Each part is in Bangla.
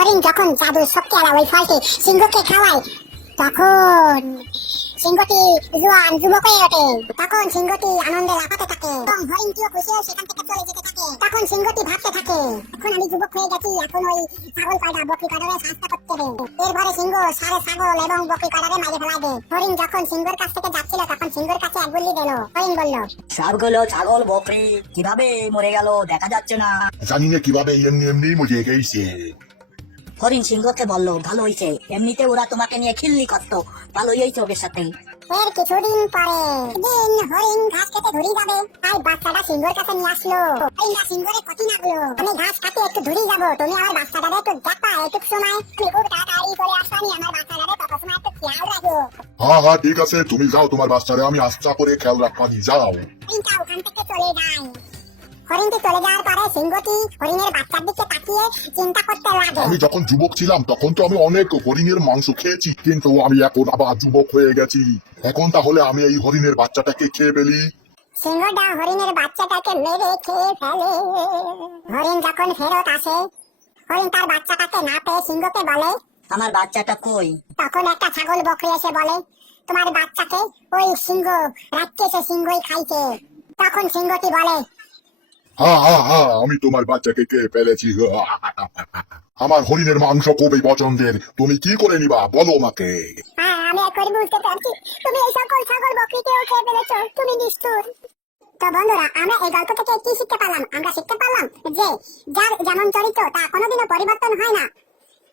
হরিণ যখন জাদুর শক্তিওয়ালা ওই ফলটি সিংহকে খাওয়ায় তখন সিংহটি জোয়ান যুবক হয়ে ওঠে। তখন সিংহটি আনন্দে লাফাতে থাকে এবং হরিণটিও খুশি হয়ে সেখান থেকে চলে যেতে থাকে। তখন সিংহটি ভাবতে থাকে, এখন আমি যুবক হয়ে গেছি, এখন ওই ছাগল কয়টা বকরি কয়টারে শাস্তা করতে হবে। এরপরে সিংহ সারে ছাগল এবং বকরি কয়টারে মাঝে ফেলাই দেয়। হরিণ যখন সিংহের কাছ থেকে যাচ্ছিল তখন সিংহের কাছে এক গুলি দিল। হরিণ বলল, সবগুলো ছাগল বকরি কিভাবে মরে গেল দেখা যাচ্ছে না। জানি না কিভাবে এমনি এমনি মরে গেছে। হরিণ সিংহকে বলল, ভালো হয়েছে, এমনিতে ওরা তোমাকে নিয়ে খিল্লি করতো, ভালোই হয়েছে ওদের সাথে। এর কিছুদিন পরে একদিন হরিণ ঘাস খেতে ধরে যাবে, তাই বাচ্চাটা সিংহের কাছে নিয়ে আসলো। হরিণটা সিংহের ক্ষতি লাগলো, আমি ঘাস কাটে একটু ধরে যাবো, তুমি আমার বাচ্চাটারে একটু দেখা, একটু সময় তুমি খুব তাড়াতাড়ি করে আসো, আমি আমার বাচ্চাটারে তত সময় একটু খেয়াল রাখো। হ্যাঁ হ্যাঁ ঠিক আছে, তুমি যাও, তোমার বাচ্চারে আমি আস্তে করে খেয়াল রাখবানি, যাও। হরিণটা ওখান থেকে চলে যায়। হরিণটি চলে যাওয়ার পরে সিংহটি হরিণের বাচ্চার দিকে তাকিয়ে চিন্তা করতে লাগে। আমি যখন যুবক ছিলাম তখন তো আমি অনেক হরিণের মাংস খেয়েছি, কিন্তু আমি এখন আবার যুবক হয়ে গেছি। এখন তাহলে আমি এই হরিণের বাচ্চাটাকে খেয়ে ফেলি। সিংহটা হরিণের বাচ্চাটাকে মেরে খেয়ে ফেলে। হরিণ যখন ফেরত আসে, হরিণ তার বাচ্চাটাকে না পেয়ে সিংহকে বলে, আমার বাচ্চাটা কই? তখন একটা ছাগল বকরি এসে বলে, তোমার বাচ্চাকে ওই সিংহ রাখতে এসে সিংহই খাইছে। তখন সিংহটি বলে, হ্যাঁ হ্যাঁ হ্যাঁ, আমি তোমার বাচ্চাকে খেয়ে ফেলেছি। আমার হরিণের মাংস খুবই পছন্দের, তুমি কি করে নিবা বলো আমাকে। হ্যাঁ আমি এখন বুঝতে পারছি, তুমি এই সকল ছাগল বকরিকেও খেয়ে ফেলেছো, তুমি নিষ্ঠুর। তো বন্ধুরা, আমরা এই গল্প থেকে কি শিখতে পারলাম? আমরা শিখতে পারলাম যে যার যেমন চরিত্র তা কোনোদিনও পরিবর্তন হয় না।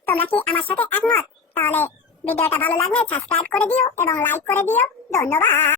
তোমরা কি আমার সাথে একমত? তাহলে ভিডিওটা ভালো লাগলে সাবস্ক্রাইব করে দিও এবং লাইক করে দিও। ধন্যবাদ।